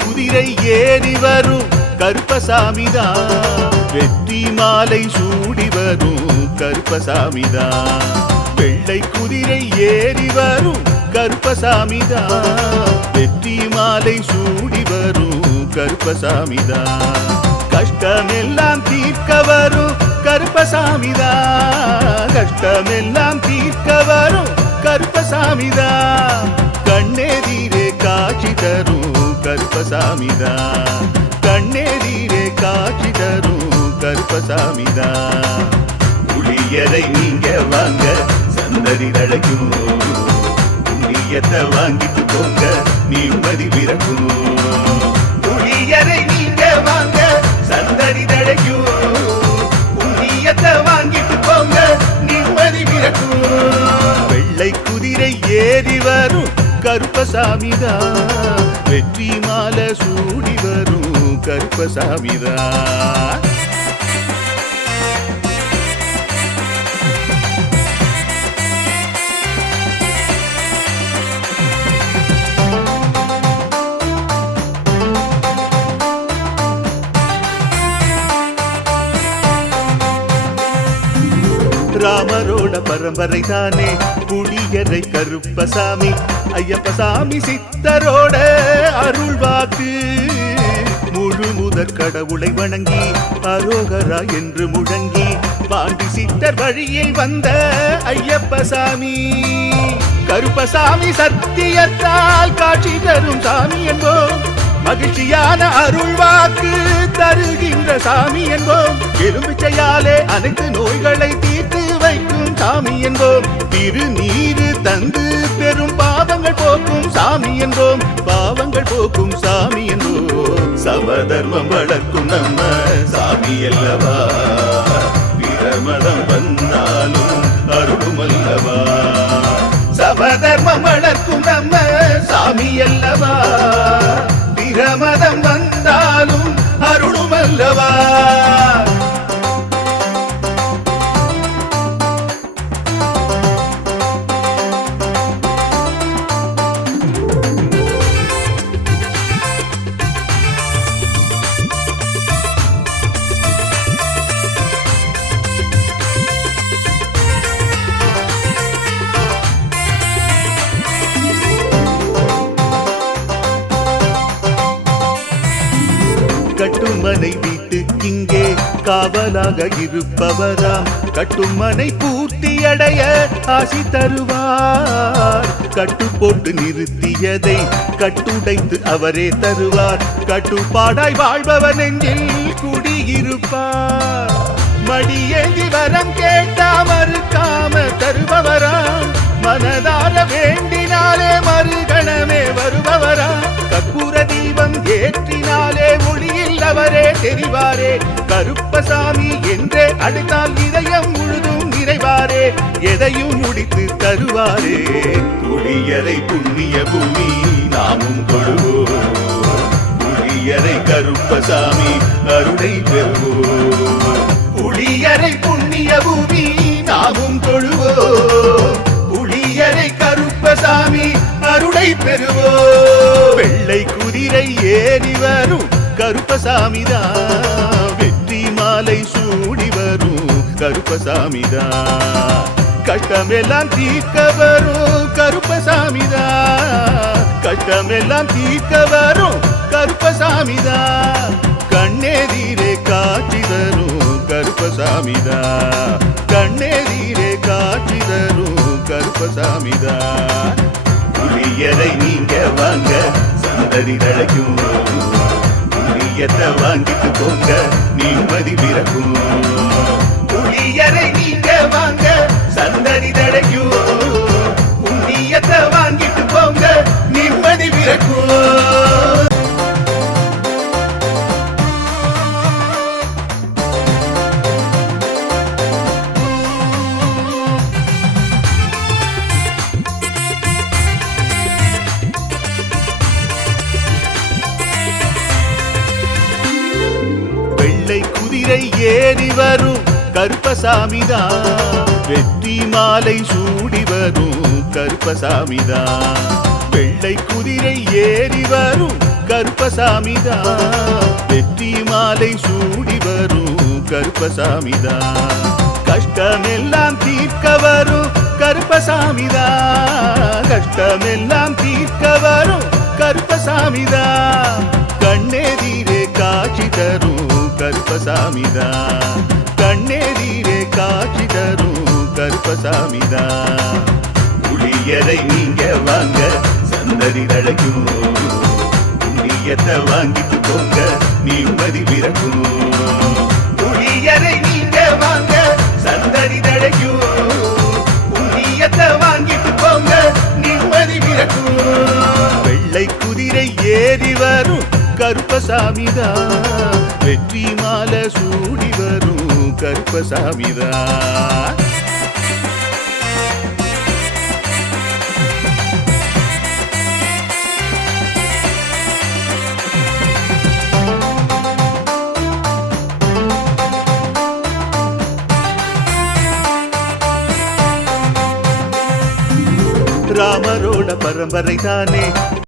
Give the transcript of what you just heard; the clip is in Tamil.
குதிரை ஏறி வரும் கருப்பசாமிதான், வெற்றி மாலை சூடி வரும் கருப்பசாமிதான். வெள்ளை குதிரை ஏறி வரும் கருப்பசாமிதான், வெற்றி மாலை சூடி வரும் கருப்பசாமிதான். கஷ்டமெல்லாம் தீர்க்க வரும் கருப்பசாமிதான், கஷ்டமெல்லாம் தீர்க்க வரும் கருப்பசாமிதான். கண்ணெதிரே காட்சி தரும் கருப்பசாமிதான், கண்ணெதிரே காட்சி தரும் கருப்பசாமிதான். புளியரை நீங்க வாங்க சந்ததி தழைக்கும், புண்ணியத்தை வாங்கிட்டு போங்க நிம்மதி பிறக்கும். புளியரை நீங்க வாங்க சந்ததி தழைக்கும், புண்ணியத்தை வாங்கிட்டு போங்க நிம்மதி பிறக்கும். வெள்ளை குதிரை ஏறி வரும் கருப்பசாமிதான், வெற்றி மாலை சூடி வரும் கருப்பசாமிதான். ராமரோட பரம்பரை தானே புளியரை கருப்பசாமி, ஐயப்பசாமி சித்தரோட அருள்வாக்கு. முழு முதற் கடவுளை வணங்கி அரோகரா என்று முழங்கி பாண்டி சித்தர் வழியில் வந்த ஐயப்பசாமி. கருப்பசாமி சத்தியத்தால் காட்சி தரும் சாமி என்போம், மகிழ்ச்சியான அருள்வாக்கு தருகின்ற சாமி என்போம். எலும்பிச்சையாலே அனைத்து நோய்களை தீர்த்து வைக்கும் சாமி என்போம். திருநீரு தந்து பெரும் பாவங்கள் போக்கும் சாமி என்போம், பாவங்கள் போக்கும் சாமி என்போம். சமதர்மம் வளர்க்கும் நம்ம சாமி அல்லவா, பிரமதம் வந்தாலும் அருளும் அல்லவா. சமதர்மம் வளர்க்கும் நம்ம சாமி அல்லவா, பிரமதம் வந்தாலும் அருளும் அல்லவா. கட்டுமனை வீட்டுக்கிங்கே காவலாக இருப்பவராம், கட்டுமனை பூர்த்தியடைய ஆசி தருவார். கட்டு போட்டு நிறுத்தியதை கட்டுடைத்து அவரே தருவார், கட்டுப்பாடாய் வாழ்பவர் நெஞ்சில் குடியிருப்பார். மடியேந்தி வரம் கேட்டா மறுக்காம தருபவராம், மனதார வேண்டினாலே மறுகணமே வருபவரா. கற்பூர தீபம் ஏற்றினாலே ஒளியில் அவரே தெரிவாரே, கருப்பசாமி என்றே அழைத்தால் இதயம் முழுதும் நிறைவாரே, எதையும் முடித்து தருவாரே. புளியரை புண்ணிய பூமி நாமும் தொழுவோம், புளியரை கருப்பசாமி அருளை பெறுவோம். புளியரை புண்ணிய பூமி நாமும் தொழுவோம், புளியரை கருப்பசாமி அருளை பெறுவோம். வெள்ளை குதிரை ஏறி வரும் கருப்பசாமிதான், வெற்றி மாலை சூடி வரும் கருப்பசாமிதான். கஷ்டமெல்லாம் தீர்க்க வரும் கருப்பசாமிதான், கஷ்டமெல்லாம் தீர்க்க வரும் கருப்பசாமிதான். கண்ணெதிரே காட்சி தரும் கருப்பசாமிதான், கண்ணெதிரே காட்சி தரும் கருப்பசாமிதான். புளியரை நீங்க வாங்க சந்ததி தழைக்கும், புளியத்தை வாங்கிட்டு போங்க நிம்மதி பிறக்கும். புளியரை நீங்க வாங்க சந்ததி தழைக்கும், புண்ணியத்தை வாங்கிட்டு போங்க நிம்மதி பிறக்கும். குதிரை ஏறி வரும் கருப்பசாமிதான், வெற்றி மாலை சூடி வரும் கருப்பசாமிதான். வெள்ளை குதிரை ஏறி வரும் கருப்பசாமிதான் வெற்றி மாலை சூடி வரும் கருப்பசாமிதான் கஷ்டமெல்லாம் தீர்க்க வரும் கருப்பசாமிதான் கஷ்டமெல்லாம் தீர்க்க வரும் கருப்பசாமிதான் கண்ணெதிரே காட்சி தரும் கருப்பசாமிதான் கண்ணெதிரே காட்சி தரும் கருப்பசாமிதான் புளியரை நீங்க வாங்க சந்ததி தழைக்கும் புண்ணியத்தை வாங்கிட்டு போங்க நிம்மதி பிறக்கும் புளியரை நீங்க வாங்க சந்ததி தழைக்கும் புண்ணியத்தை வாங்கிட்டு போங்க நிம்மதி பிறக்கும் வெள்ளை குதிரை ஏறி வரும் கருப்பசாமிதான் வெற்றி மாலை சூடி வரும் கருப்பசாமிதான் ராமரோட பரம்பரை தானே